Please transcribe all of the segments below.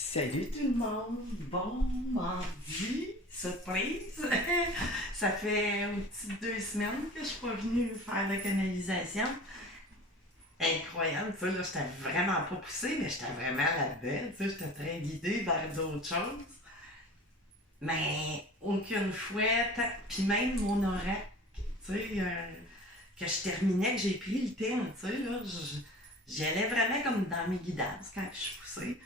Salut tout le monde! Bon mardi! Surprise! Ça fait une petite 2 semaines que je suis pas venue faire de canalisation. Incroyable, tu sais, là, j'étais vraiment pas poussée, mais j'étais vraiment là-dedans, tu sais, j'étais très guidée vers d'autres choses. Mais aucune fouette, puis même mon oracle, tu sais, que je terminais, que j'ai pris le temps, tu sais, là, j'y allais vraiment comme dans mes guidances quand je suis poussée.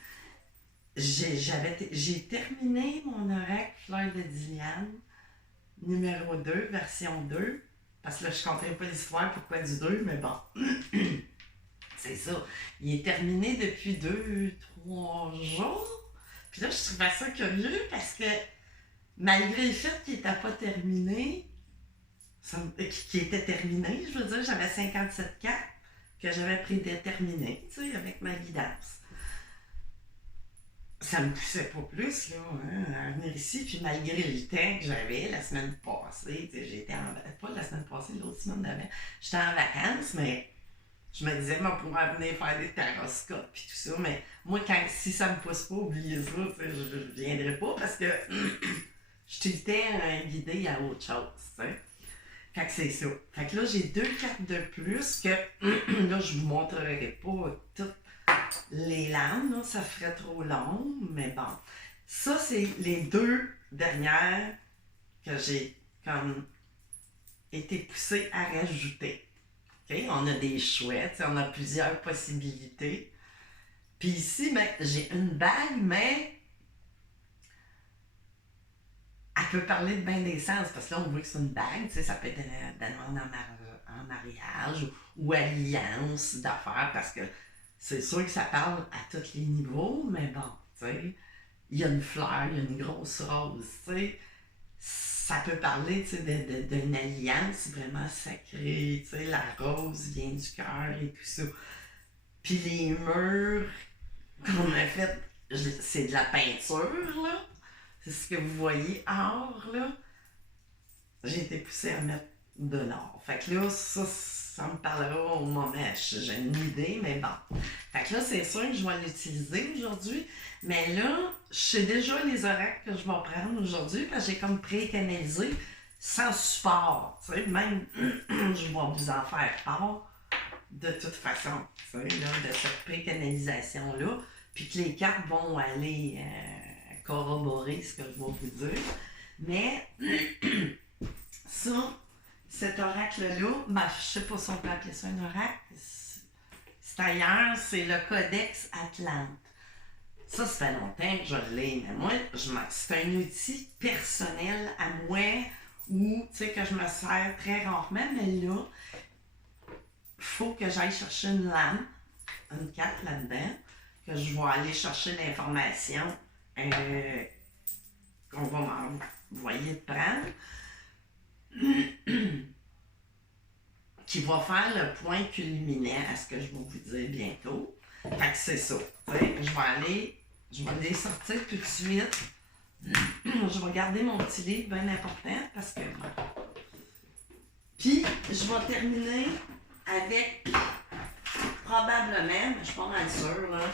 J'ai terminé mon oracle Fleur de Diane, numéro 2 version 2. Parce que là, je ne compterai pas l'histoire pourquoi du 2, mais bon, c'est ça. Il est terminé depuis 2, 3 jours. Puis là, je trouvais ça curieux parce que malgré le fait qu'il n'était pas terminé, qu'il était terminé, je veux dire, j'avais 57 cartes que j'avais prédéterminées, tu sais, avec ma guidance. Ça me poussait pas plus là, hein, à venir ici. Puis malgré le temps que j'avais la semaine passée, j'étais en pas la semaine passée, l'autre semaine d'avant, j'étais en vacances, mais je me disais, moi, pourrais venir faire des taroscopes puis tout ça. Mais moi, si ça me pousse pas, oubliez ça, je viendrai pas parce que je suis tout le temps guidée à autre chose. T'sais. Fait que c'est ça. Fait que là, j'ai 2 cartes de plus que là, je vous montrerai pas toutes les lames, là, ça ferait trop long, mais bon. Ça, c'est les 2 dernières que j'ai comme été poussée à rajouter. Okay? On a des chouettes, on a plusieurs possibilités. Puis ici, ben, j'ai une bague, mais elle peut parler de bien des sens, parce que là, on voit que c'est une bague, ça peut être une demande en mariage ou alliance d'affaires, parce que c'est sûr que ça parle à tous les niveaux, mais bon, tu sais, il y a une fleur, il y a une grosse rose, tu sais, ça peut parler, tu sais, d'une alliance vraiment sacrée, tu sais, la rose vient du cœur et tout ça. Puis les murs qu'on a fait, c'est de la peinture, là, c'est ce que vous voyez, or, là, j'ai été poussée à mettre de l'or. Fait que là, ça me parlera au moment. J'ai une idée, mais bon. Fait que là, c'est sûr que je vais l'utiliser aujourd'hui. Mais là, je sais déjà les oracles que je vais prendre aujourd'hui parce que j'ai comme pré-canalisé sans support. Tu sais, même, je vais vous en faire part de toute façon, tu sais, là, de cette pré-canalisation-là. Puis que les cartes vont aller corroborer ce que je vais vous dire. Mais ça, cet oracle-là, ben, je sais pas si on peut appeler ça un oracle. C'est ailleurs, c'est le Codex Atlante. Ça fait longtemps que je l'ai, mais moi, c'est un outil personnel à moi où, tu sais, que je me sers très rarement, mais là, il faut que j'aille chercher une lame, une carte là-dedans, que je vais aller chercher l'information qu'on va m'envoyer de prendre. Qui va faire le point culminant à ce que je vais vous dire bientôt. Fait que c'est ça. Je vais les sortir tout de suite. Je vais garder mon petit livre bien important parce que. Puis, je vais terminer avec probablement, mais je suis pas mal sûre, là,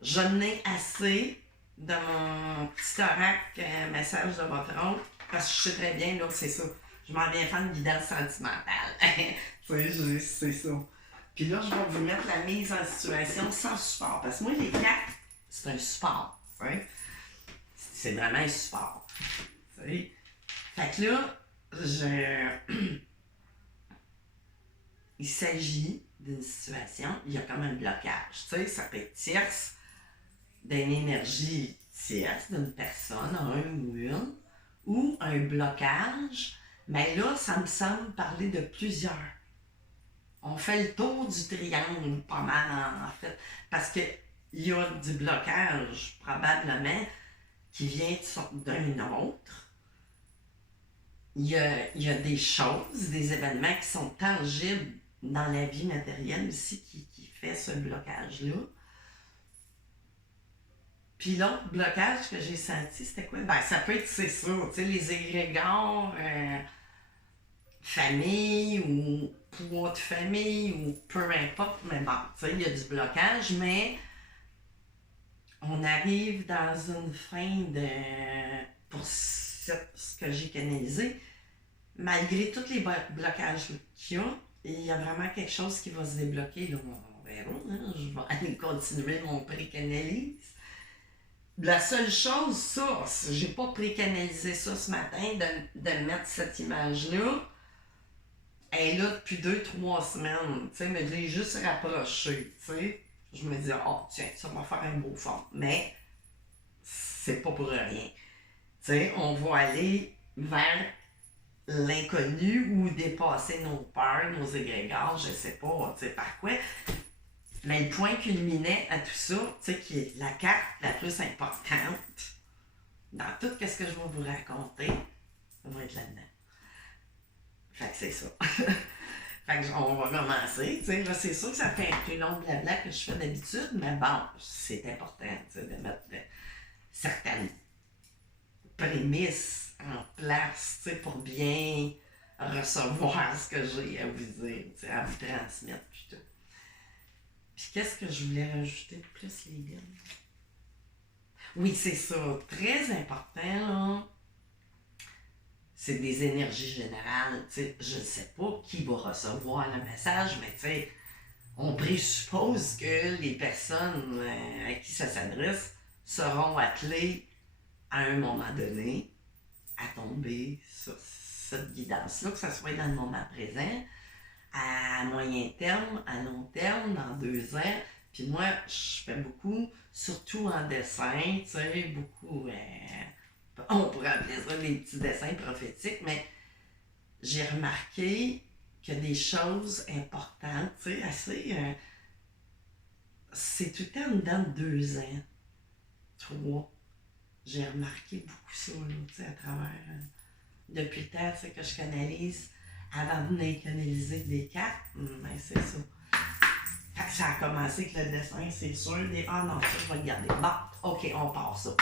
j'en ai assez de mon petit oracle message de votre oncle parce que je sais très bien, là, que c'est ça. Je m'en viens faire une guidance sentimentale. Tu sais, c'est ça. Puis là, je vais vous mettre la mise en situation sans support. Parce que moi, les cartes, c'est un support. Tu sais. C'est vraiment un support. Tu sais. Fait que là, il s'agit d'une situation, il y a comme un blocage. Tu sais, ça peut être tierce, d'une énergie tierce, d'une personne, un ou une, ou un blocage. Mais là, ça me semble parler de plusieurs. On fait le tour du triangle pas mal en fait. Parce qu'il y a du blocage probablement qui vient d'un autre. Il y a des choses, des événements qui sont tangibles dans la vie matérielle aussi qui fait ce blocage-là. Puis l'autre blocage que j'ai senti, c'était quoi? Ben, ça peut être, c'est ça, tu sais, les égrégores, famille ou poids de famille ou peu importe, mais bon, tu sais, il y a du blocage, mais on arrive dans une fin de... pour ce que j'ai canalisé, malgré tous les blocages qu'il y a, il y a vraiment quelque chose qui va se débloquer. Là, on verra, hein? Je vais aller continuer mon pré-canalise. La seule chose, ça, j'ai pas pré-canalisé ça ce matin, de mettre cette image-là. Elle est là depuis 2-3 semaines, tu sais, mais je l'ai juste rapprochée, tu sais. Je me dis, oh tiens, ça va faire un beau fond. Mais c'est pas pour rien. Tu sais, on va aller vers l'inconnu ou dépasser nos peurs, nos égrégores, je sais pas, tu sais, par quoi. Mais le point culminait à tout ça, tu sais, qui est la carte la plus importante dans tout ce que je vais vous raconter, ça va être là-dedans. Fait que c'est ça. Fait que on va commencer, tu sais, là, c'est sûr que ça fait un plus long blabla que je fais d'habitude, mais bon, c'est important, tu sais, de mettre certaines prémices en place, tu sais, pour bien recevoir ce que j'ai à vous dire, tu sais, à vous transmettre, puis tout. Puis qu'est-ce que je voulais rajouter de plus, les gars? Oui, c'est ça. Très important, là. C'est des énergies générales. T'sais, je ne sais pas qui va recevoir le message, mais t'sais, on présuppose que les personnes à qui ça s'adresse seront attelées à un moment donné à tomber sur cette guidance-là, que ce soit dans le moment présent, à moyen terme, à long terme, dans 2 ans. Puis moi, je fais beaucoup, surtout en dessin, tu sais, beaucoup, on pourrait appeler ça des petits dessins prophétiques, mais j'ai remarqué que des choses importantes, tu sais, assez, c'est tout le temps dedans de 2 ans, 3. J'ai remarqué beaucoup ça, là, tu sais, à travers, depuis le temps, tu sais, que je canalise, avant de venir canaliser des cartes, ben c'est ça. Fait que ça a commencé avec le dessin, c'est sûr. Ah non, ça, je vais le garder. Bon, ok, on part ça.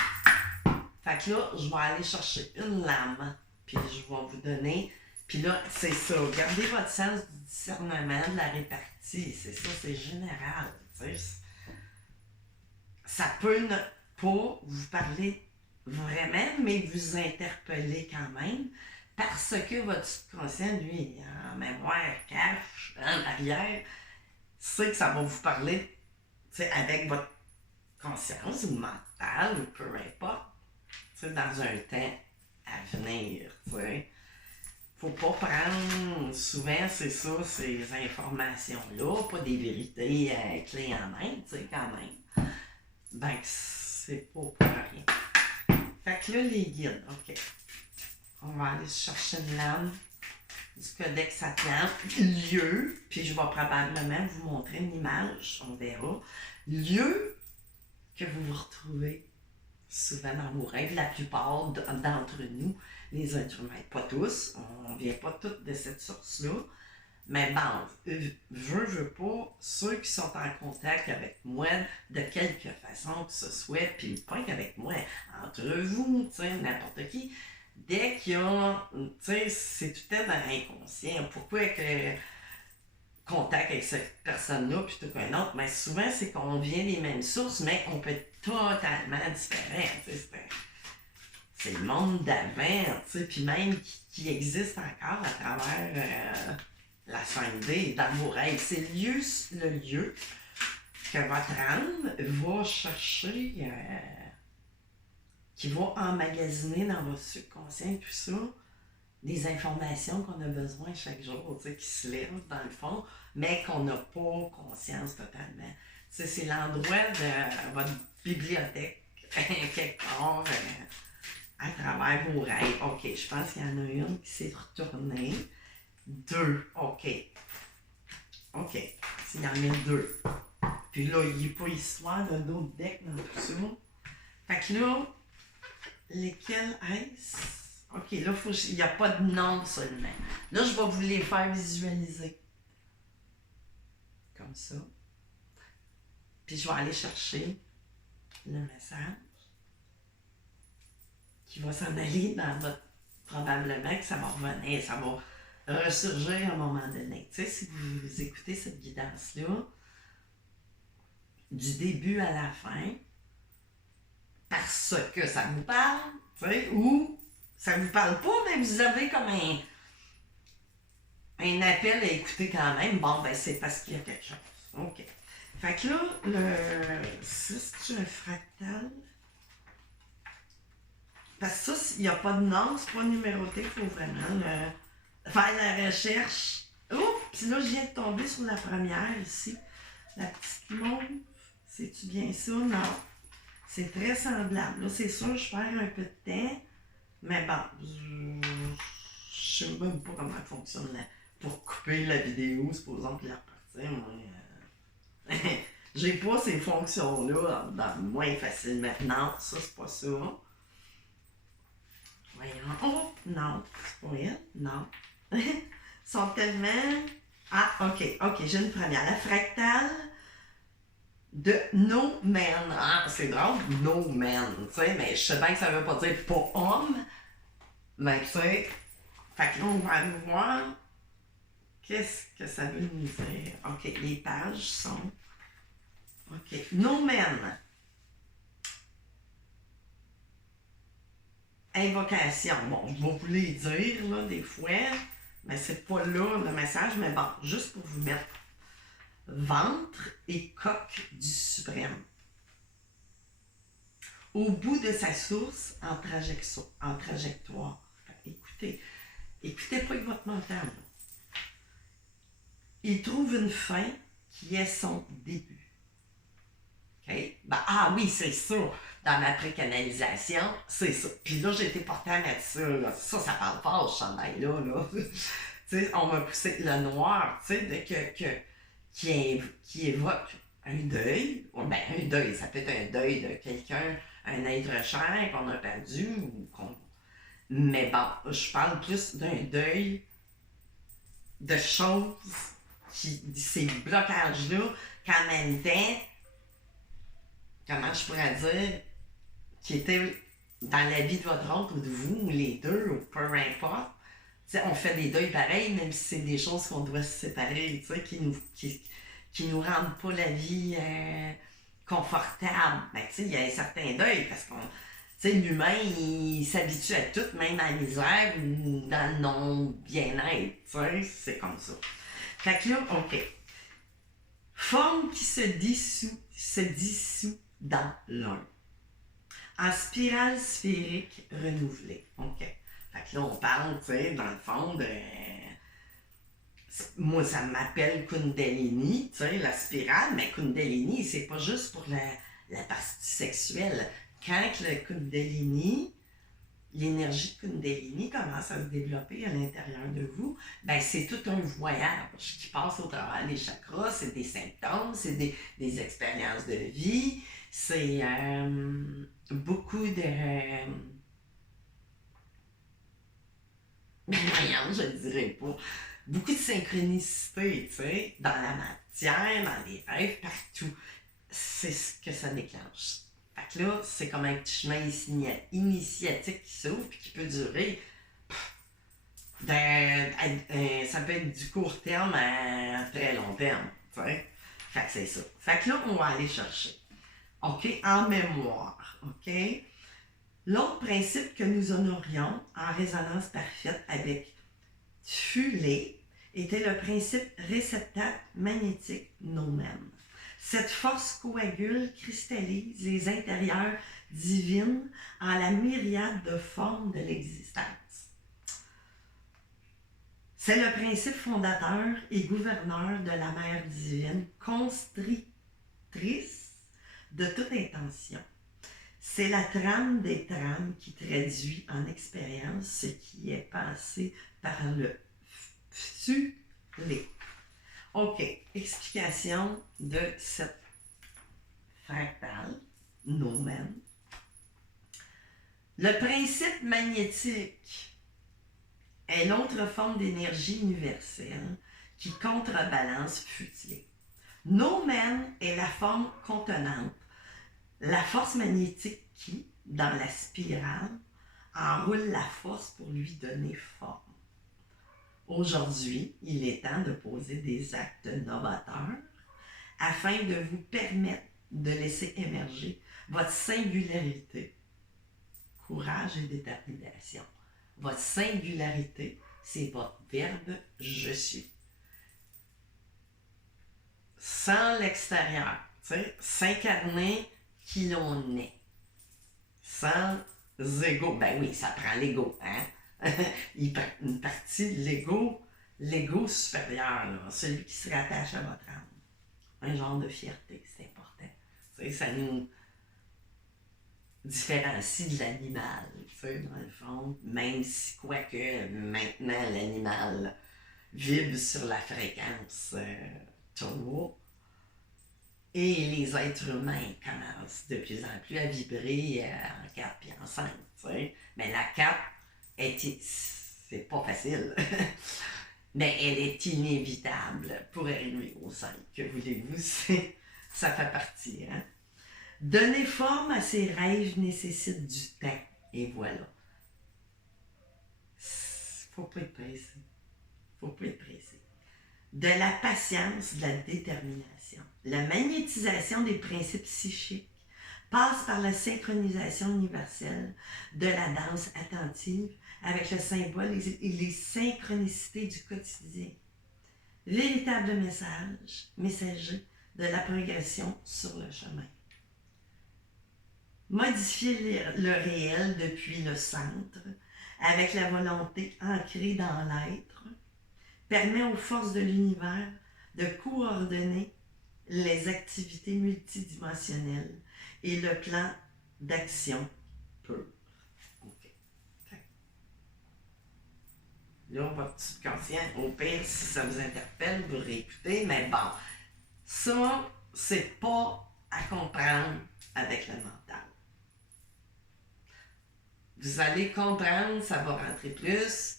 Fait que là, je vais aller chercher une lame, puis je vais vous donner. Puis là, c'est ça. Gardez votre sens du discernement, de la répartie. C'est ça, c'est général. T'sais. Ça peut ne pas vous parler vraiment, mais vous interpeller quand même. Parce que votre subconscient, lui, en mémoire cache, en arrière, sait que ça va vous parler avec votre conscience ou mentale, ou peu importe, dans un temps à venir. T'sais. Faut pas prendre, souvent c'est ça, ces informations-là, pas des vérités clés en main, quand même. Ben, c'est pas pour rien. Fait que là, les guides, ok. On va aller chercher une lame du codex Atlan, lieu, puis je vais probablement vous montrer une image, on verra. Lieu que vous vous retrouvez souvent dans vos rêves, la plupart d'entre nous, les êtres humains, pas tous, on ne vient pas tous de cette source-là, mais bon, veux pas, ceux qui sont en contact avec moi, de quelque façon que ce soit, puis pas qu'avec moi, entre vous, n'importe qui, dès qu'il y a, c'est tout le temps dans l'inconscient. Pourquoi que contact avec cette personne-là plutôt qu'un autre? Mais souvent, c'est qu'on vient des mêmes sources, mais on peut être totalement différent. C'est le monde d'avant, puis même qui existe encore à travers la 5D dans vos rêves. C'est le lieu que votre âme va chercher, qui va emmagasiner dans votre subconscient tout ça, des informations qu'on a besoin chaque jour, qui se lèvent dans le fond, mais qu'on n'a pas conscience totalement. C'est l'endroit de votre bibliothèque, quelque part, à travers vos rêves. Ok, je pense qu'il y en a une qui s'est retournée. 2, ok. Ok, s'il y en a 2. Puis là, il n'y a pas histoire d'un autre deck dans tout ça. Fait que là, lesquels est-ce? Ok, là, il n'y a pas de nom seulement. Là, je vais vous les faire visualiser. Comme ça. Puis je vais aller chercher le message qui va s'en aller dans votre... Probablement que ça va revenir, ça va ressurgir à un moment donné. Tu sais, si vous écoutez cette guidance-là, du début à la fin, ce que ça vous parle, tu sais, ou ça vous parle pas, mais vous avez comme un appel à écouter quand même. Bon, ben c'est parce qu'il y a quelque chose. OK. Fait que là, c'est un fractal? Parce que ça, il n'y a pas de nom, c'est pas numéroté, il faut vraiment faire la recherche. Oh, puis là, je viens de tomber sur la première ici. La petite mauve, c'est-tu bien ça? Non. C'est très semblable. Là, c'est sûr, je perds un peu de temps, mais bon, je sais même pas comment fonctionne pour couper la vidéo, supposons que la repartir. Moi, j'ai pas ces fonctions-là dans moins facile maintenant. Ça, c'est pas ça. Voyons. Oh, non, c'est pas elle. Non. Ils sont tellement. Ah, ok, j'ai une première. La fractale de No Man. Ah, c'est drôle, No Man. Tu sais, mais je sais bien que ça veut pas dire pas homme. Mais tu sais, fait que là, on va aller voir qu'est-ce que ça veut nous dire. Ok, les pages sont. Ok, No Man. Invocation. Bon, je vais vous les dire, là, des fois, mais c'est pas là le message, mais bon, juste pour vous mettre ventre et coque du suprême. Au bout de sa source, en trajectoire. Écoutez pas avec votre mental. Il trouve une fin qui est son début. Okay? Ben, ah oui, c'est ça. Dans ma précanalisation, c'est ça. Puis là, j'ai été portée à mettre ça. Là. Ça parle fort, ce chandail-là. Là. On m'a poussé le noir, qui évoque un deuil. Ben, un deuil, ça peut être un deuil de quelqu'un, un être cher qu'on a perdu. Mais bon, je parle plus d'un deuil de choses, ces blocages-là, qu'en même temps, comment je pourrais dire, qui étaient dans la vie de votre autre ou de vous, ou les deux, ou peu importe. T'sais, on fait des deuils pareils, même si c'est des choses qu'on doit se séparer, qui nous rendent pas la vie confortable. Ben, il y a un certain deuil, parce qu'on l'humain, il s'habitue à tout, même à la misère ou dans le non-bien-être. C'est comme ça. Fait que là, OK. Forme qui se dissout dans l'un. En spirale sphérique renouvelée. OK. Fait que là, on parle, dans le fond, de. Moi, ça m'appelle Kundalini, la spirale, mais Kundalini, c'est pas juste pour la partie sexuelle. Quand le Kundalini, l'énergie de Kundalini commence à se développer à l'intérieur de vous, ben c'est tout un voyage qui passe au travers des chakras, c'est des symptômes, c'est des expériences de vie, c'est beaucoup de... Voyons, je ne dirais pas. Beaucoup de synchronicité, dans la matière, dans les rêves, partout. C'est ce que ça déclenche. Fait que là, c'est comme un petit chemin initiatique qui s'ouvre et qui peut durer. Ça peut être du court terme à très long terme. Fait que c'est ça. Fait que là, on va aller chercher. OK? En mémoire. OK? L'autre principe que nous honorions en résonance parfaite avec Fulé était le principe réceptacle magnétique no-man. Cette force coagule, cristallise les intérieurs divines en la myriade de formes de l'existence. C'est le principe fondateur et gouverneur de la mère divine, constrictrice de toute intention. C'est la trame des trames qui traduit en expérience ce qui est passé par le Fulé. OK, explication de cette fractale, no-man. Le principe magnétique est l'autre forme d'énergie universelle qui contrebalance Fulé. No-man est la forme contenante, la force magnétique qui, dans la spirale, enroule la force pour lui donner forme. Aujourd'hui, il est temps de poser des actes novateurs afin de vous permettre de laisser émerger votre singularité courage et détermination. Votre singularité, c'est votre verbe « je suis ». Sans l'extérieur, s'incarner qui l'on est. Sans ego. Ben oui, ça prend l'ego, hein? Une partie de l'ego supérieur, là, celui qui se rattache à votre âme. Un genre de fierté, c'est important. Ça nous différencie de l'animal, dans le fond, même si, quoique, maintenant, l'animal vibre sur la fréquence taureau, et les êtres humains commencent de plus en plus à vibrer en 4 puis en 5, mais la 4, c'est pas facile, mais elle est inévitable pour arriver au 5. Que voulez-vous, ça fait partie, hein? Donner forme à ses rêves nécessite du temps. Et voilà. Faut pas être pressé. Faut pas être pressé. De la patience, de la détermination. La magnétisation des principes psychiques passe par la synchronisation universelle de la danse attentive avec le symbole et les synchronicités du quotidien. Véritable messager de la progression sur le chemin. Modifier le réel depuis le centre, avec la volonté ancrée dans l'être, permet aux forces de l'univers de coordonner les activités multidimensionnelles et le plan d'action pur. OK. Là, votre subconscient, au pire, si ça vous interpelle, vous réécoutez, mais bon, ça, c'est pas à comprendre avec le mental. Vous allez comprendre, ça va rentrer plus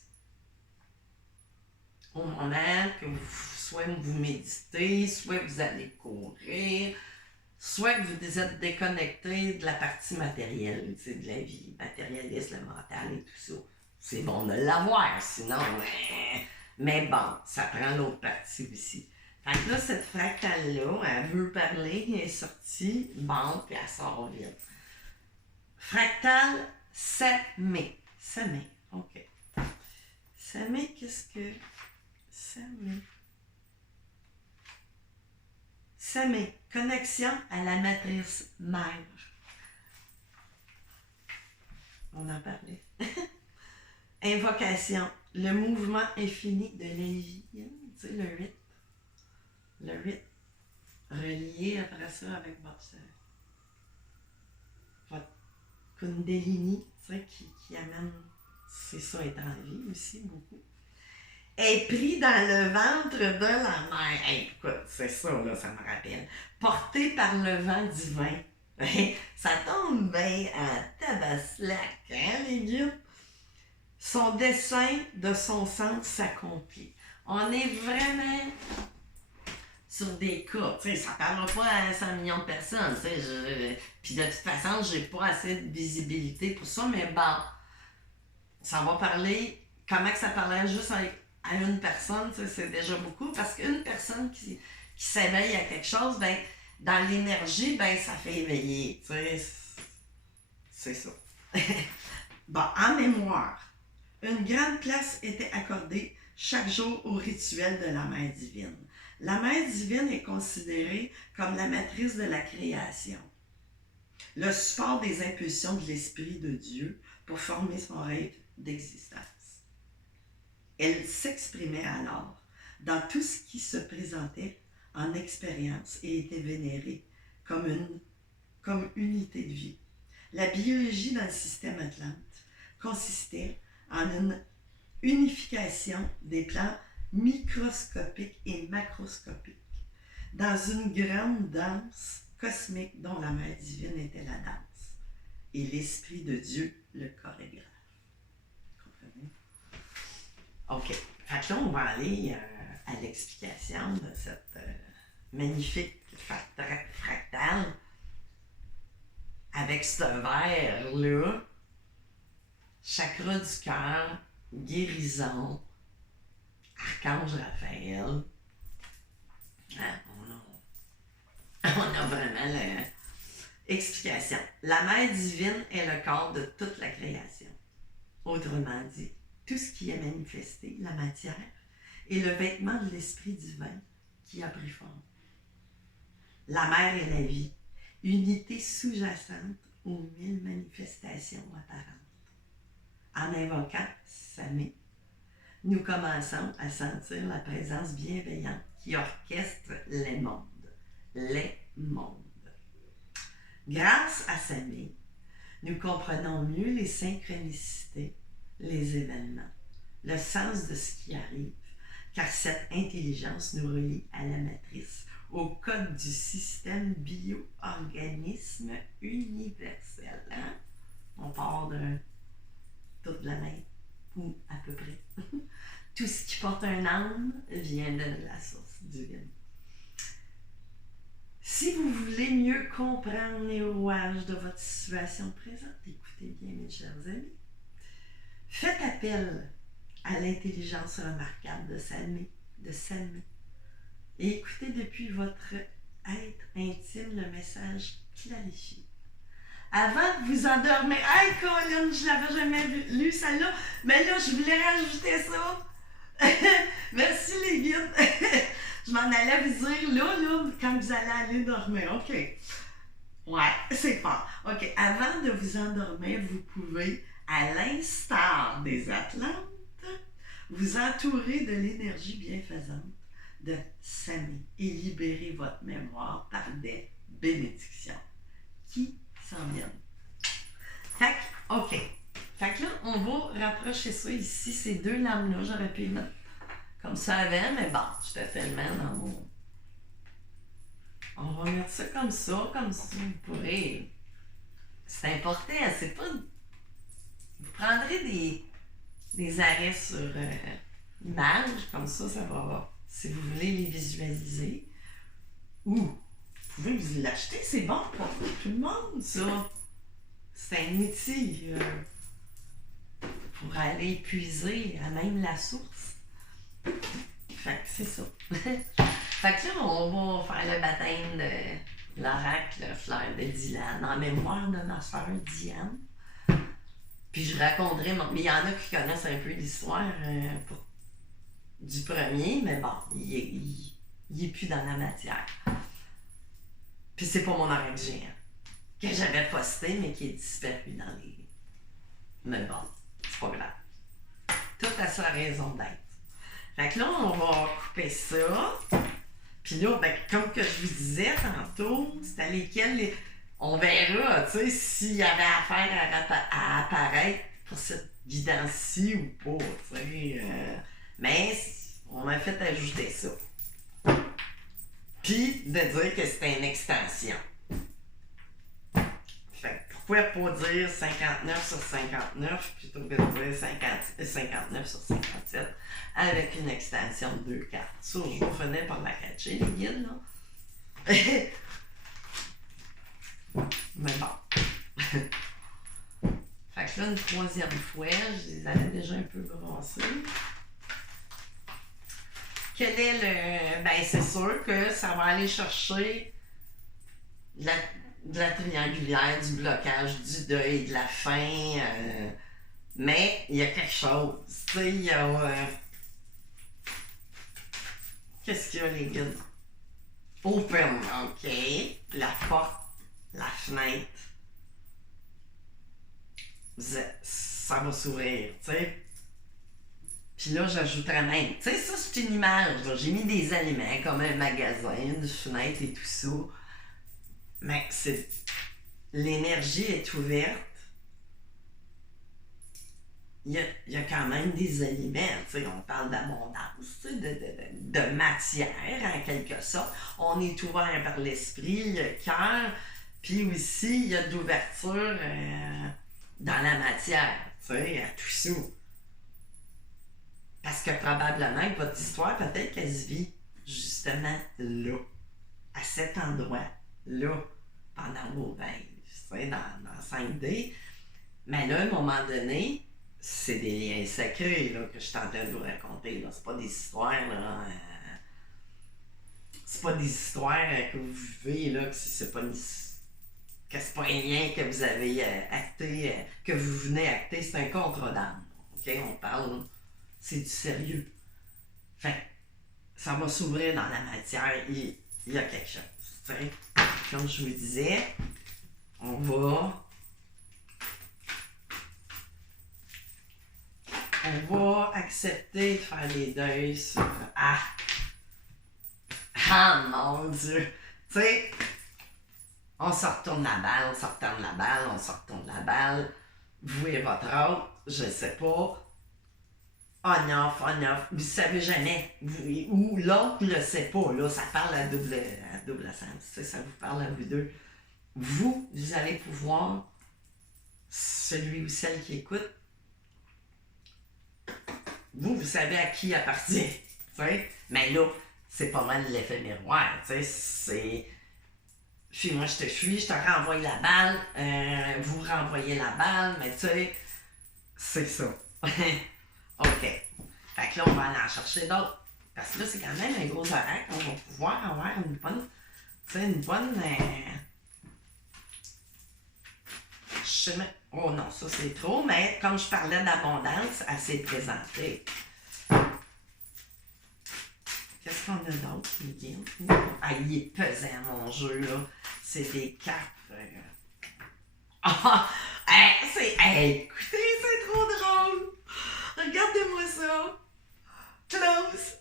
au moment que soit vous méditez, soit vous allez courir, soit que vous êtes déconnecté de la partie matérielle, de la vie matérialiste, le mental et tout ça. C'est bon de l'avoir, sinon, mais bon, ça prend l'autre partie aussi. Fait que là, cette fractale-là, elle veut parler, elle est sortie, bon, puis elle sort vite. Fractale, s'aimer. S'aimer, OK. S'aimer, qu'est-ce que... S'aimer. S'aimer, connexion à la matrice mère. On en parlait. Invocation, le mouvement infini de la vie. Tu sais, le 8. Le 8. Relié après ça avec votre Kundalini, tu sais, qui amène, c'est ça, être en vie aussi, beaucoup. Est pris dans le ventre de la mère. Hey, écoute, c'est ça, là, ça me rappelle. Porté par le vent divin. Ça tombe bien en tabaslac, hein, les gars? Son dessein de son sens s'accomplit. On est vraiment sur des cas, tu sais, ça ne parlera pas à 100 millions de personnes, tu sais, puis de toute façon, j'ai pas assez de visibilité pour ça, mais bon, ça va parler, comment que ça parlerait juste à une personne, tu sais, c'est déjà beaucoup, parce qu'une personne qui s'éveille à quelque chose, ben, dans l'énergie, ben, ça fait éveiller, tu sais, c'est ça. Bon, en mémoire, une grande place était accordée chaque jour au rituel de la Mère divine. La Mère divine est considérée comme la matrice de la création, le support des impulsions de l'Esprit de Dieu pour former son rêve d'existence. Elle s'exprimait alors dans tout ce qui se présentait en expérience et était vénérée comme unité de vie. La biologie dans le système Atlante consistait en une unification des plans microscopiques et macroscopiques dans une grande danse cosmique dont la Mère divine était la danse et l'Esprit de Dieu le chorégraphe. Comprenez? OK. Fait que là, on va aller à l'explication de cette magnifique fractale avec ce verre-là, chakra du cœur, guérison, Archange Raphaël. Hein, on a vraiment Explication. La mère divine est le corps de toute la création. Autrement dit, tout ce qui est manifesté, la matière, est le vêtement de l'esprit divin qui a pris forme. La mère est la vie, unité sous-jacente aux 1000 manifestations apparentes. En invoquant Samé, nous commençons à sentir la présence bienveillante qui orchestre les mondes. Les mondes. Grâce à Samé, nous comprenons mieux les synchronicités, les événements, le sens de ce qui arrive, car cette intelligence nous relie à la matrice, au code du système bio-organisme universel. Hein? On part de toute la main, ou à peu près. Tout ce qui porte un âme vient de la source divine. Si vous voulez mieux comprendre les rouages de votre situation présente, écoutez bien mes chers amis, faites appel à l'intelligence remarquable de Salmé, et écoutez depuis votre être intime le message clarifié. Avant de vous endormir, hey Colin, je l'avais jamais lu celle-là, mais là je voulais rajouter ça. Merci les guides. Je m'en allais vous dire là, quand vous allez aller dormir, ok. Ouais, c'est fort. Ok, avant de vous endormir, vous pouvez, à l'instar des Atlantes, vous entourer de l'énergie bienfaisante de Samé et libérer votre mémoire par des bénédictions qui s'en viennent. Fait que, ok. Fait que là, on va rapprocher ça ici, ces deux lames-là. J'aurais pu les mettre comme ça avant, mais bon, j'étais tellement dans mon... On va mettre ça, comme ça, vous pourrez... C'est important, c'est pas... Vous prendrez des arrêts sur image, comme ça va... Si vous voulez les visualiser. Ou, vous pouvez vous l'acheter, c'est bon pour tout le monde, ça. C'est un outil pour aller puiser à même la source. Fait que c'est ça. Fait que là, on va faire le baptême de l'oracle Fleur de Dylan en mémoire de ma soeur Diane. Puis je raconterai, mais il y en a qui connaissent un peu l'histoire du premier, mais bon, il est plus dans la matière. Puis c'est pas mon oracle géant que j'avais posté, mais qui est disparu dans les... Mais bon, c'est pas grave. Tout a sa raison d'être. Fait que là, on va couper ça. Puis là, ben, comme que je vous disais tantôt, c'était lesquels... On verra, tu sais, s'il y avait affaire à apparaître pour cette guidance-ci ou pas, tu sais. Mais on m'a fait ajouter ça. Puis de dire que c'était une extension. Fait que pourquoi pas dire 59 sur 59 plutôt que de dire 59 sur 57 avec une extension de 2 cartes. Ça, je vous finis par la catcher, les guides, là. Mais bon. Fait que là, une troisième fois, je les avais déjà un peu brassés. Quel est le... Ben, c'est sûr que ça va aller chercher de la triangulaire, du blocage, du deuil, de la fin. Mais il y a quelque chose. Tu sais, il y a... Qu'est-ce qu'il y a, les gars? Open, OK. La porte, la fenêtre. Ça va s'ouvrir, tu sais. Puis là, j'ajouterais même, tu sais, ça c'est une image, là. J'ai mis des éléments comme un magasin, une fenêtre et tout ça. Mais c'est... L'énergie est ouverte. Il y a quand même des éléments, tu sais, on parle d'abondance, tu sais, de matière en quelque sorte. On est ouvert par l'esprit, le cœur, puis aussi il y a de l'ouverture dans la matière, tu sais, à tout ça. Parce que probablement que votre histoire, peut-être qu'elle se vit justement là, à cet endroit-là, pendant vos veilles, tu sais, dans 5D. Mais là, à un moment donné, c'est des liens sacrés là, que je suis en train de vous raconter. Là. C'est pas des histoires, là. C'est pas des histoires que vous vivez, là, que c'est pas une... que c'est pas rien que vous avez acté, que vous venez acter, c'est un contrat d'âme. OK? On parle, c'est du sérieux. Fait que ça va s'ouvrir dans la matière, il y a quelque chose. T'sais. Comme je vous disais, on va accepter de faire les deuils sur mon Dieu! Tu sais, on se retourne la balle, on se retourne la balle, on se retourne la balle. Vous et votre autre, je sais pas. On-off, vous savez jamais. Ou l'autre ne le sait pas. Là, ça parle à double sens. Ça vous parle à vous deux. Vous allez pouvoir, celui ou celle qui écoute, vous savez à qui appartient. T'sais? Mais là, c'est pas mal l'effet miroir. C'est. Moi je te suis, je te renvoie la balle, vous renvoyez la balle, mais tu sais, c'est ça. OK. Fait que là, on va aller en chercher d'autres. Parce que là, c'est quand même un gros horaire qu'on va pouvoir avoir une bonne. Tu sais, une bonne. Je sais même. Oh non, ça c'est trop, mais comme je parlais d'abondance, elle s'est présentée. Qu'est-ce qu'on a d'autre, Miguel? Ah, il est pesant, mon jeu, là. C'est des cartes. Ah! Écoutez, c'est trop drôle! Regardez-moi ça! Close!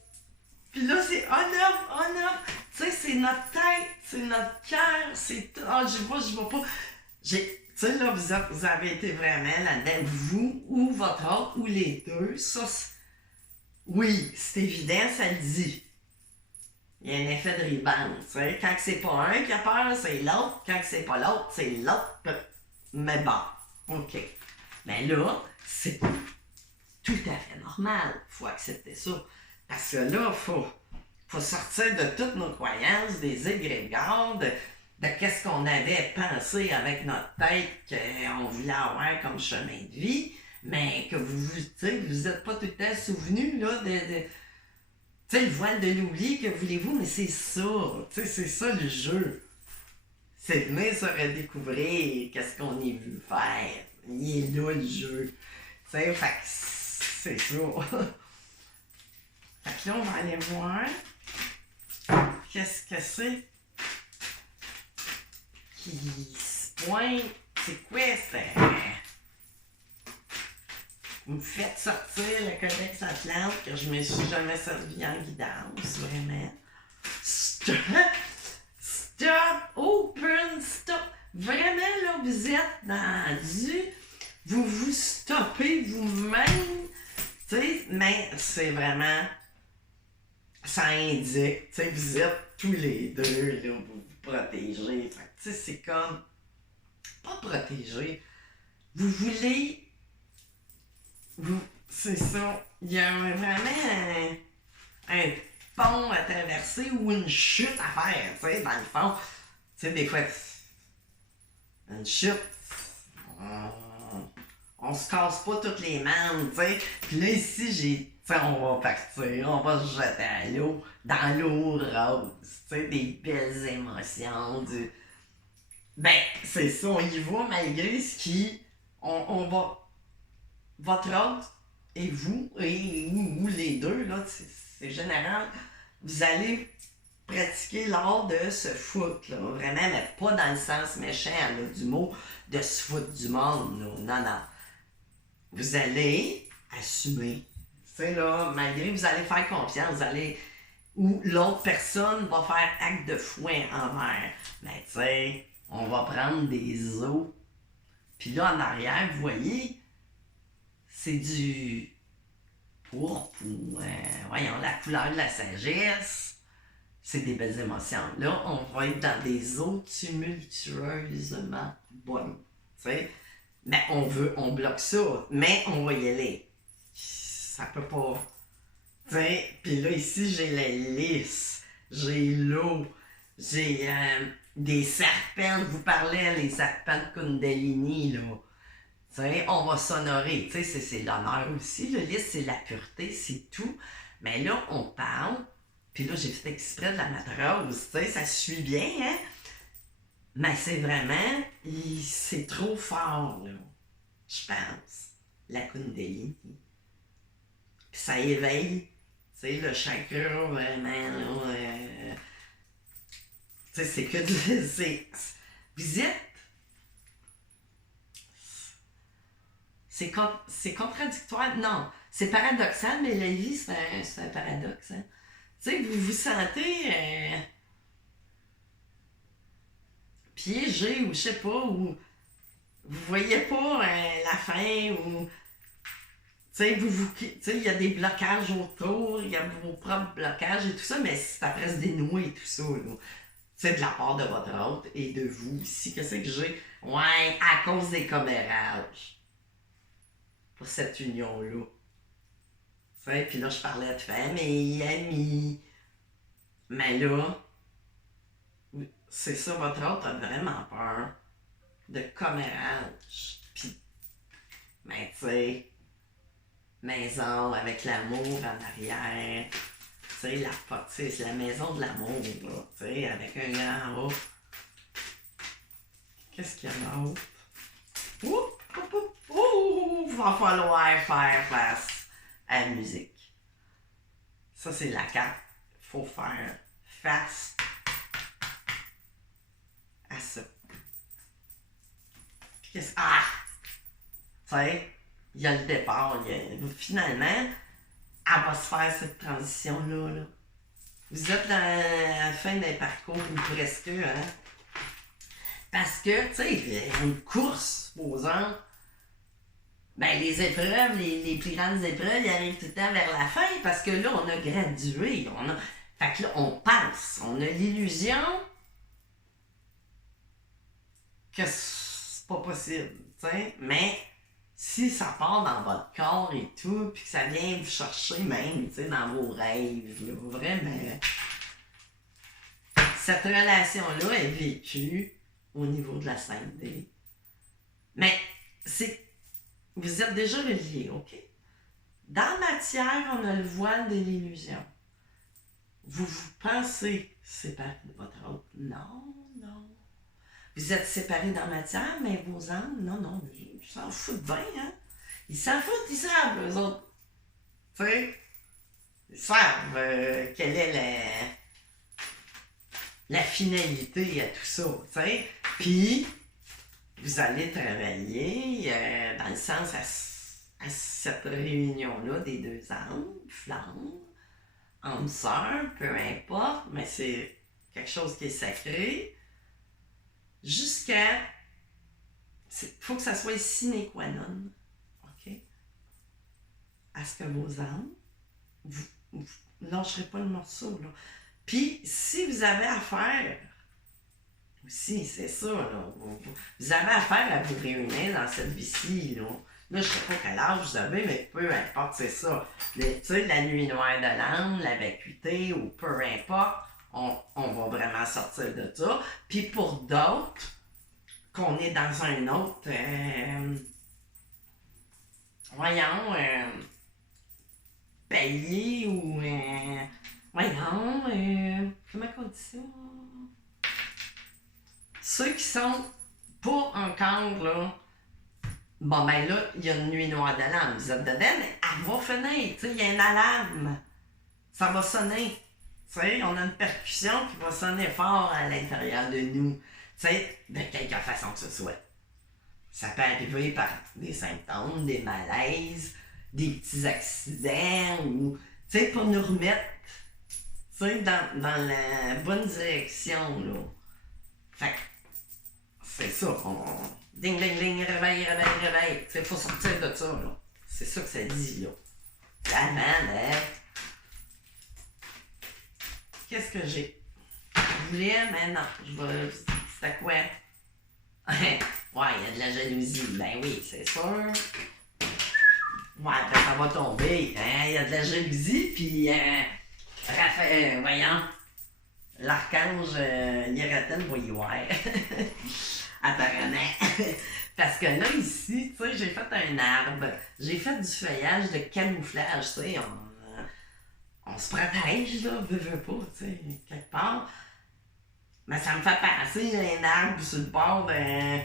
Puis là, c'est on-off! Tu sais, c'est notre tête, c'est notre cœur, c'est... Ah, je vois pas. Tu sais, là, vous avez été vraiment là-dedans. Vous, ou votre autre, ou les deux. Ça, oui, c'est évident, ça le dit. Il y a un effet de rebound, tu sais. Quand c'est pas un qui a peur, c'est l'autre. Quand c'est pas l'autre, c'est l'autre. Mais bon, OK. Mais là, c'est tout à fait normal. Il faut accepter ça. Parce que là, faut sortir de toutes nos croyances, des égrégores, de qu'est-ce qu'on avait pensé avec notre tête qu'on voulait avoir comme chemin de vie, mais que vous n'êtes pas tout le temps souvenu là, tu sais, le voile de l'oubli, que voulez-vous, mais c'est ça. Tu sais, c'est ça le jeu. C'est venir se redécouvrir qu'est-ce qu'on est venu faire. Il est là le jeu. Tu sais, fait que c'est ça. Fait que là, on va aller voir qu'est-ce que c'est qui se pointe. C'est quoi ça? Vous me faites sortir le Codex Atlante que je me suis jamais servi en guidance, vraiment. Stop! Open, stop! Vraiment, là, vous êtes dans vous vous stoppez vous-même, tu sais, mais c'est vraiment, ça indique, tu sais, vous êtes tous les deux, là, vous vous protégez. Tu sais, c'est comme, pas protéger, vous voulez. C'est ça. Il y a vraiment un pont à traverser ou une chute à faire, tu sais, dans le fond. Tu sais, des fois, une chute, on se casse pas toutes les mains, tu sais. Puis là, ici, tu sais, on va partir, on va se jeter à l'eau, dans l'eau rose, tu sais, des belles émotions, Ben, c'est ça, on y va malgré ce qui... On va... Votre autre et vous, ou les deux, là, c'est général, vous allez pratiquer l'art de se foutre, là, vraiment, mais pas dans le sens méchant là, du mot de se foutre du monde, là. Non. Vous allez assumer. Tu sais, là, malgré vous allez faire confiance, vous allez. Ou l'autre personne va faire acte de fouet envers. Mais tu sais, on va prendre des os. Puis là, en arrière, vous voyez, c'est du pourpre ou, voyons, la couleur de la sagesse. C'est des belles émotions. Là, on va être dans des eaux tumultueusement bonnes. Tu sais? Mais on bloque ça, mais on va y aller. Ça peut pas. Tu sais? Puis là, ici, j'ai la lisse, j'ai l'eau, j'ai des serpents. Vous parlez, les serpents de Kundalini, là. Tu sais, on va s'honorer. Tu sais, c'est l'honneur aussi. Le lisse, c'est la pureté, c'est tout. Mais là, on parle. Puis là, j'ai fait exprès de la mettre rose. Tu sais, ça suit bien, hein? Mais c'est vraiment, c'est trop fort, là, je pense, la Kundalini. Puis ça éveille, tu sais, le chakra, vraiment, là, tu sais, c'est que du... Visite, c'est contradictoire, non, c'est paradoxal, mais la vie, c'est un paradoxe, hein. Tu sais, vous vous sentez piégé, ou je sais pas, ou vous voyez pas la fin, ou... Tu sais, il y a des blocages autour, il y a vos propres blocages et tout ça, mais c'est après se dénouer tout ça, là. C'est de la part de votre autre et de vous aussi. Qu'est-ce que j'ai? Ouais, à cause des commérages. Pour cette union-là. Tu sais, puis là, je parlais de famille, amis. Mais là, c'est ça, votre autre a vraiment peur de commérage. Puis, mais tu sais, maison avec l'amour en arrière. Tu sais, c'est la maison de l'amour, là. Tu sais, avec un grand A. Qu'est-ce qu'il y a d'autre? Va falloir faire face à la musique. Ça, c'est la carte. Faut faire face à ça. Puis qu'est-ce... Ah! Tu sais, il y a le départ. Finalement, elle va se faire cette transition-là. Là. Vous êtes dans la fin d'un parcours, ou presque, hein? Parce que, tu sais, une course, supposons, ben les épreuves, les plus grandes épreuves, ils arrivent tout le temps vers la fin, parce que là, on a gradué. Fait que là, on pense. On a l'illusion que c'est pas possible, tu sais, mais si ça part dans votre corps et tout, puis que ça vient vous chercher même, tu sais, dans vos rêves, là, vraiment, cette relation-là est vécue au niveau de la 5D. Mais vous êtes déjà reliés, OK? Dans la matière, on a le voile de l'illusion. Vous pensez séparer de votre autre. Non, non. Vous êtes séparés dans la matière, mais vos âmes, non, ils s'en foutent bien, hein? Ils s'en foutent, ils savent, eux autres. Tu sais, ils savent quelle est la finalité à tout ça, tu sais. Puis, vous allez travailler dans le sens à cette réunion-là des deux âmes, flammes, âmes sœurs, peu importe, mais c'est quelque chose qui est sacré. Jusqu'à... Il faut que ça soit sine qua non, OK? À ce que vos âmes, vous lâcherez pas le morceau, là. Puis, si vous avez affaire, aussi, c'est ça, là, vous avez affaire à vous réunir dans cette vie-ci, là. Là, je sais pas quel âge vous avez, mais peu importe, c'est ça. Tu sais, la nuit noire de l'âme, la vacuité, ou peu importe, on va vraiment sortir de ça. Puis pour d'autres, qu'on est dans un autre, palier ou, comment on dit ça? Ceux qui sont pas encore, là, bon, ben là, il y a une nuit noire de l'âme. Vous êtes dedans, mais elle va finir. Tu sais, il y a une alarme. Ça va sonner. Tu sais, on a une percussion qui va sonner fort à l'intérieur de nous. Tu sais, de quelque façon que ce soit. Ça peut arriver par des symptômes, des malaises, des petits accidents, ou, tu sais, pour nous remettre, tu sais, dans la bonne direction, là. Fait que, c'est ça, ding, ding, ding, réveil, réveil, réveil. Tu sais, faut sortir de ça, là. C'est ça que ça dit, là. La manette. Qu'est-ce que j'ai? Je voulais, mais non, c'était quoi? Ouais, il y a de la jalousie. Ben oui, c'est sûr. Ouais, ben ça va tomber. Il y a de la jalousie, puis Raphaël, voyons, l'archange Yeraten va y voir. Apparemment. Parce que là, ici, tu sais, j'ai fait un arbre. J'ai fait du feuillage de camouflage, tu sais, on se protège, là, veut pas, tu sais, quelque part. Mais ça me fait penser à un arbre sur le bord de.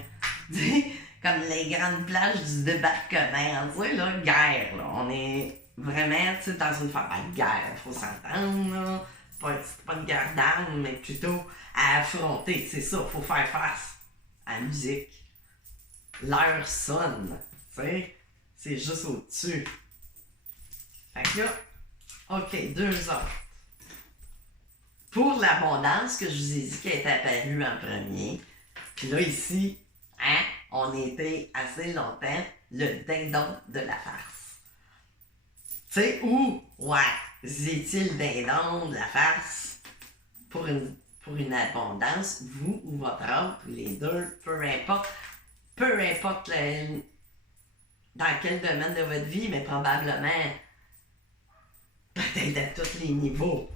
Tu sais, comme les grandes plages du débarquement. Tu sais, là, guerre, là. On est vraiment, tu sais, dans une forme de guerre. Faut s'entendre, là. C'est pas une guerre d'armes, mais plutôt à affronter. C'est ça, faut faire face à la musique. L'heure sonne, tu sais. C'est juste au-dessus. Fait que là, OK, 2 heures. Pour l'abondance que je vous ai dit qui est apparue en premier, puis là, ici, hein, on était assez longtemps le dindon de la farce. Tu sais, où, ouais, vous étiez le dindon de la farce pour une abondance, vous ou votre autre, les deux, peu importe dans quel domaine de votre vie, mais probablement peut-être à tous les niveaux.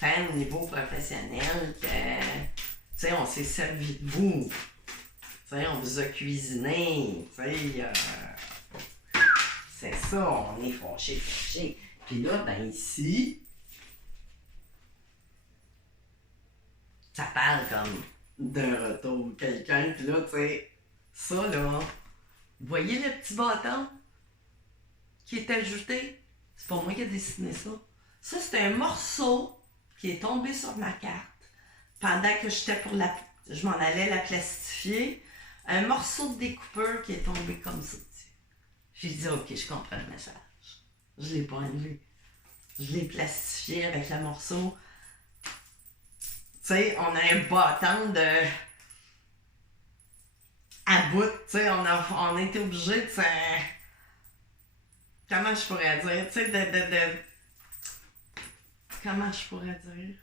Tant au niveau professionnel que, tu sais, on s'est servi de vous. Tu sais, on vous a cuisiné. Tu sais, c'est ça, on est fâché. Puis là, ben ici, ça parle comme d'un retour. Quelqu'un, puis là, tu sais, ça là, vous voyez le petit bâton qui est ajouté? C'est pas moi qui ai dessiné ça. Ça, c'est un morceau qui est tombé sur ma carte pendant que je m'en allais la plastifier. Un morceau de découpeur qui est tombé comme ça. J'ai dit, OK, je comprends le message. Je l'ai pas enlevé. Je l'ai plastifié avec le morceau. Tu sais, on a un bâton à bout, tu sais, on a été obligé de comment je pourrais dire, tu sais, comment je pourrais dire,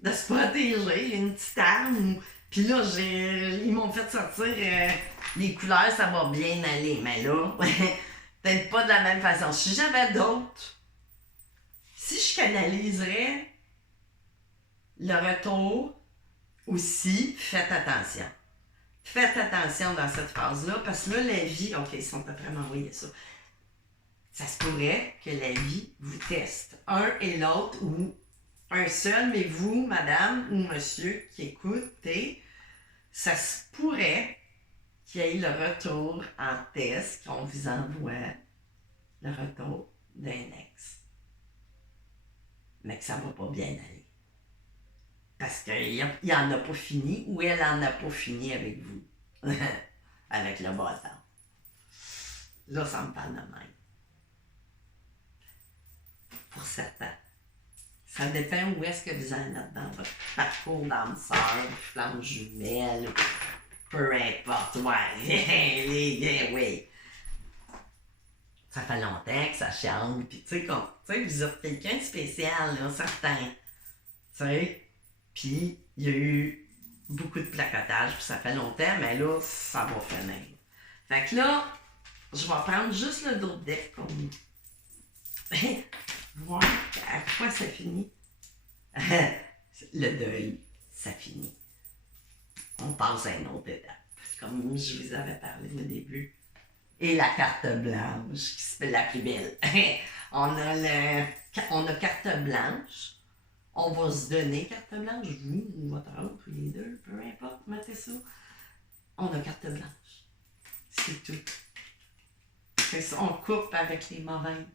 de se protéger, une petite arme. Puis là, ils m'ont fait sortir les couleurs, ça va bien aller. Mais là, peut-être pas de la même façon. Si j'avais d'autres, si je canaliserais le retour aussi, faites attention. Faites attention dans cette phase-là, parce que là, la vie, OK, ils sont après m'envoyer ça. Ça se pourrait que la vie vous teste, un et l'autre, ou un seul, mais vous, madame ou monsieur qui écoutez, ça se pourrait qu'il y ait le retour en test, qu'on vous envoie le retour d'un ex. Mais que ça ne va pas bien aller. Parce qu'il n'en a pas fini, ou elle n'en a pas fini avec vous. Avec le bâton. Là, ça me parle de même. Pour certains. Ça dépend où est-ce que vous en êtes dans votre parcours d'âme sœur, flamme jumelle, peu importe. Ouais, oui. Ça fait longtemps que ça change. Puis tu sais, vous êtes quelqu'un de spécial, là, certain. Tu sais, puis il y a eu beaucoup de placotage, puis ça fait longtemps, mais là, ça va finir. Fait que là, je vais prendre juste le dos de deck comme voir à quoi ça finit. Le deuil, ça finit. On passe à une autre étape. Comme je vous avais parlé au début. Et la carte blanche, qui se fait la plus belle. on a carte blanche. On va se donner carte blanche, vous ou votre autre, ou les deux, peu importe, mettez ça. On a carte blanche. C'est tout. C'est ça, on coupe avec les mauvaises.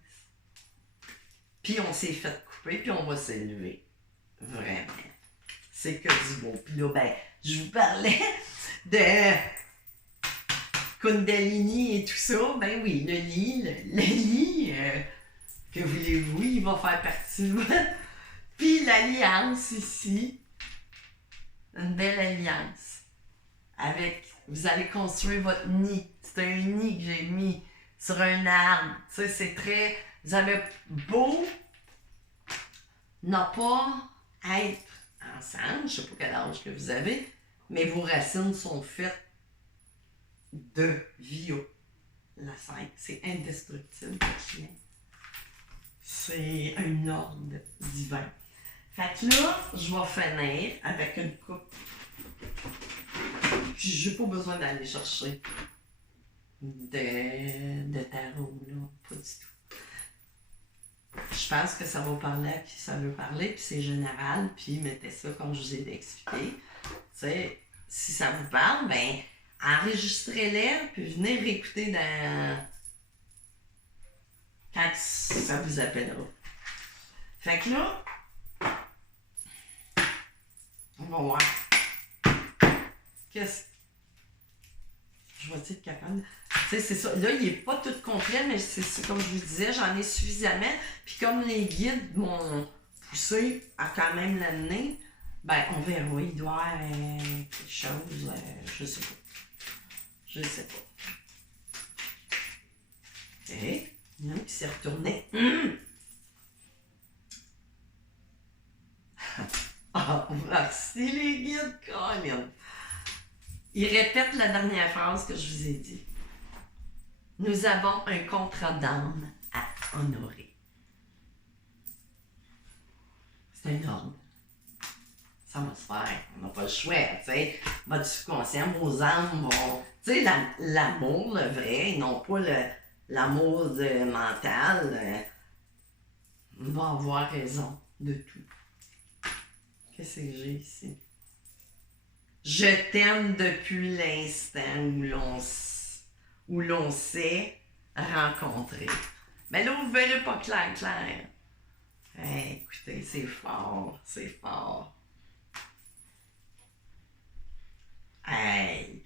Puis on s'est fait couper, puis on va s'élever. Vraiment. C'est que du beau. Puis là, ben, je vous parlais de Kundalini et tout ça. Ben oui, le lit, que voulez-vous, il va faire partie de votre... Puis l'alliance ici, une belle alliance. Vous allez construire votre nid. C'est un nid que j'ai mis sur un arbre. Tu sais, c'est très... Vous avez beau ne pas être ensemble, je ne sais pas quel âge que vous avez, mais vos racines sont faites de Vio. La 5, c'est indestructible, c'est un ordre divin. Fait que là, je vais finir avec une coupe. Puis j'ai pas besoin d'aller chercher de tarot, là, pas du tout. Je pense que ça va parler à qui ça veut parler, puis c'est général, puis mettez ça comme je vous ai expliqué. sais, si ça vous parle, ben, enregistrez-les, puis venez réécouter quand ça vous appellera. Fait que là, on va voir. Qu'est-ce que je vais être capable. Tu sais, c'est ça. Là, il n'est pas tout complet, mais c'est comme je vous disais, j'en ai suffisamment. Puis comme les guides m'ont poussé à quand même l'amener, ben, on verra. Il doit y avoir quelque chose. Je sais pas. Je sais pas. OK. Il y en a qui s'est retourné. Ah, merci les guides, Colin. Il répète la dernière phrase que je vous ai dit. Nous avons un contrat d'âme à honorer. C'est un ordre. Ça va se faire. On n'a pas le choix, tu sais. Votre subconscient, vos âmes vont... Tu sais, l'amour, le vrai, et non pas l'amour mental, va avoir raison de tout. Qu'est-ce que j'ai ici? Je t'aime depuis l'instant où l'on s'est rencontré. Mais là, vous ne verrez pas clair. Hey, écoutez, c'est fort, c'est fort. Hey,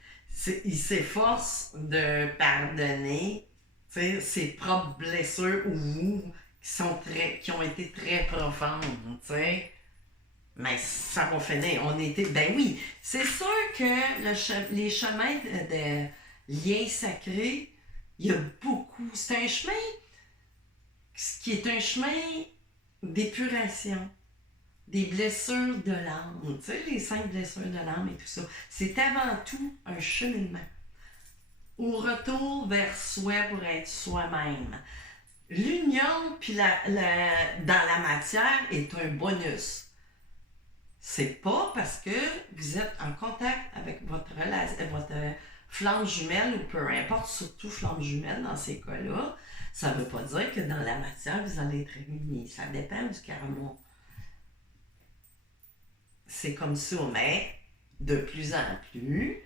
il s'efforce de pardonner ses propres blessures ou vous qui ont été très profondes, tu sais. Mais ça va finir. Ben oui, c'est sûr que les chemins de liens sacrés, il y a beaucoup. C'est un chemin qui est un chemin d'épuration des blessures de l'âme. Tu sais, les 5 blessures de l'âme et tout ça. C'est avant tout un cheminement. Au retour vers soi pour être soi-même. L'union puis dans la matière est un bonus. C'est pas parce que vous êtes en contact avec votre flamme jumelle ou peu importe, surtout flamme jumelle dans ces cas-là, ça ne veut pas dire que dans la matière, vous allez être réunis. Ça dépend du karma. C'est comme ça, mais de plus en plus,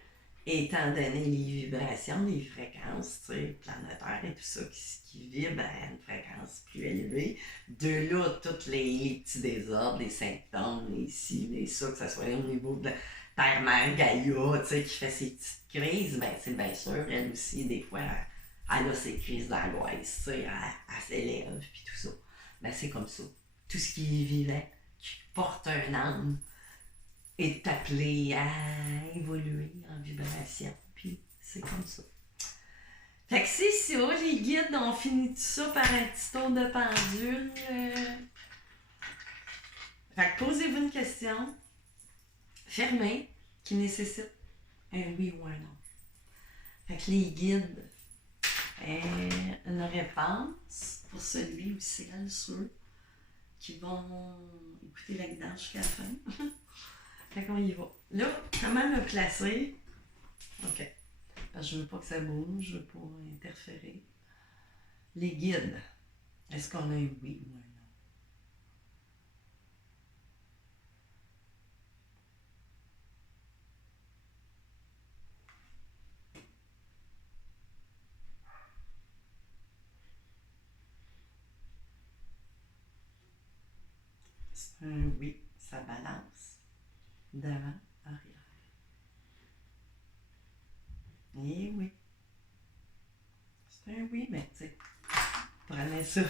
étant donné les vibrations, les fréquences planétaires et tout ça qui vibrent à une fréquence plus élevée, de là, tous les petits désordres, les symptômes, les ci, les ça, que ce soit au niveau de la Terre-Mère, Gaïa, qui fait ses petites crises, ben c'est bien sûr, elle aussi, des fois, elle a ses crises d'angoisse, elle s'élève, puis tout ça. Ben c'est comme ça. Tout ce qui est vivant, qui porte un âme, est appelé à évoluer en vibration. Puis c'est comme ça. Fait que c'est ça, les guides, on finit tout ça par un petit tour de pendule. Fait que posez-vous une question fermée qui nécessite un oui ou un non. Fait que les guides, une réponse pour celui ou celle, ceux qui vont écouter la guidance jusqu'à la fin. Fait qu'on y va. Là, comment me placer? OK. Parce que je veux pas que ça bouge, je veux pas interférer. Les guides. Est-ce qu'on a un oui ou un non? C'est un oui, ça balance. D'avant, arrière. Et oui. C'est un oui, mais tu sais, prenez ça.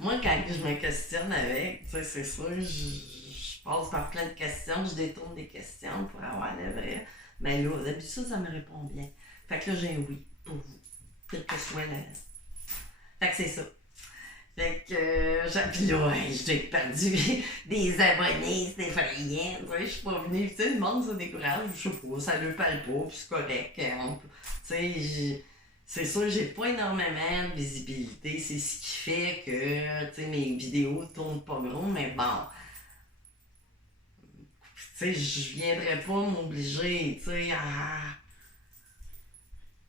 Moi, quand je me questionne avec, tu sais, c'est sûr, je passe par plein de questions, je détourne des questions pour avoir le vrai. Mais là, d'habitude, ça me répond bien. Fait que là, j'ai un oui pour vous. Quel que soit la... Fait que c'est ça. Fait que, puis là, j'ai perdu des abonnés, c'est effrayant. Je suis pas venue, tu sais, le monde se décourage, je sais pas, ça ne parle pas, puis c'est correct. Tu sais, c'est sûr, j'ai pas énormément de visibilité, c'est ce qui fait que, tu sais, mes vidéos tournent pas gros, mais bon. Tu sais, je viendrais pas m'obliger, tu sais, à...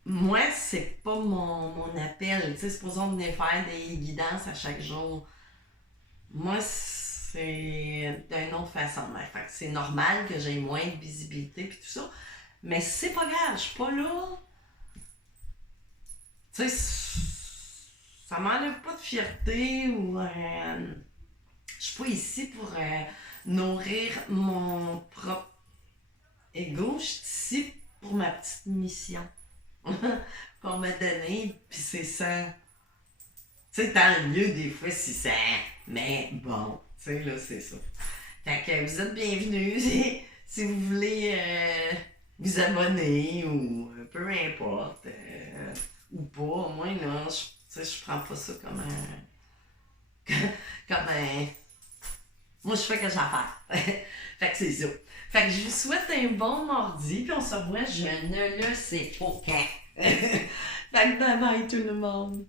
Moi, c'est pas mon appel. Tu sais, supposons venir faire des guidances à chaque jour. Moi, C'est d'une autre façon. Ben, fait que c'est normal que j'ai moins de visibilité puis tout ça. Mais c'est pas grave, je suis pas là. Tu sais, ça m'enlève pas de fierté ou. Je suis pas ici pour nourrir mon propre ego. Je suis ici pour ma petite mission qu'on m'a donnée. Puis c'est ça. Tu sais, tant mieux des fois si ça. Mais bon, tu sais, là, c'est ça. Fait que vous êtes bienvenus si vous voulez vous abonner ou peu importe. Ou pas, au moins, là, tu sais, je prends pas ça comme un. Comme un. Moi, je fais que j'ai à faire. Fait que c'est ça. Fait que je vous souhaite un bon mardi, puis on se revoit, je ne le sais pas quand. Fait que bye bye tout le monde.